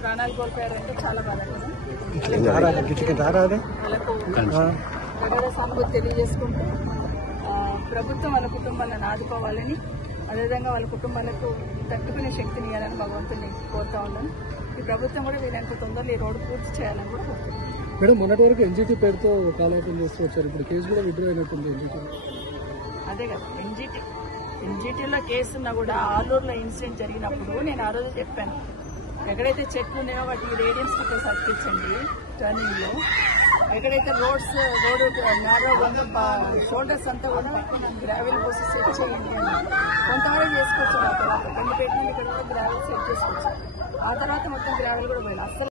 ప్రాణాలు కోల్పోయారంటే చాలా బాధ. వాళ్ళకు సానుభూతి తెలియజేసుకుంటూ ప్రభుత్వం వాళ్ళ కుటుంబాలను ఆదుకోవాలని, అదేవిధంగా వాళ్ళ కుటుంబాలకు తట్టుకునే శక్తిని ఇవ్వాలని భగవంతుని కోరుతా ఉన్నాను. ఈ ప్రభుత్వం కూడా వీళ్ళంత తొందరలో ఈ రోడ్డు పూర్తి చేయాలని కూడా కోరుతున్నాను. మేడం, మొన్నటి వరకు ఎన్జిటి పేరుతో కాలయాపన చేస్తూ వచ్చారు, ఇప్పుడు కేసు కూడా విత్డ్రా అయినట్టుంది ఎన్జిటి. అదే కదా, ఎన్జిటీలో కేసున్నా కూడా ఆలూరులో ఇన్సిడెంట్ జరిగినప్పుడు నేను ఆ రోజు చెప్పాను, ఎక్కడైతే చెట్లు ఉన్నాయో వాటికి రేడియం స్టిక్కర్స్ అతికించండి టర్నింగ్ లో, ఎక్కడైతే రోడ్డు నేరో షోల్డర్స్ అంతా కూడా గ్రావెల్ పోసి సెట్ చేయండి అని కొంతమంది చేసుకోవచ్చు. ఆ తర్వాత కొన్ని పెట్టిన ఇక్కడ కూడా గ్రావెల్ సెట్ చేసుకోవచ్చు. ఆ తర్వాత మొత్తం గ్రావెల్ కూడా పోయాలి. అసలు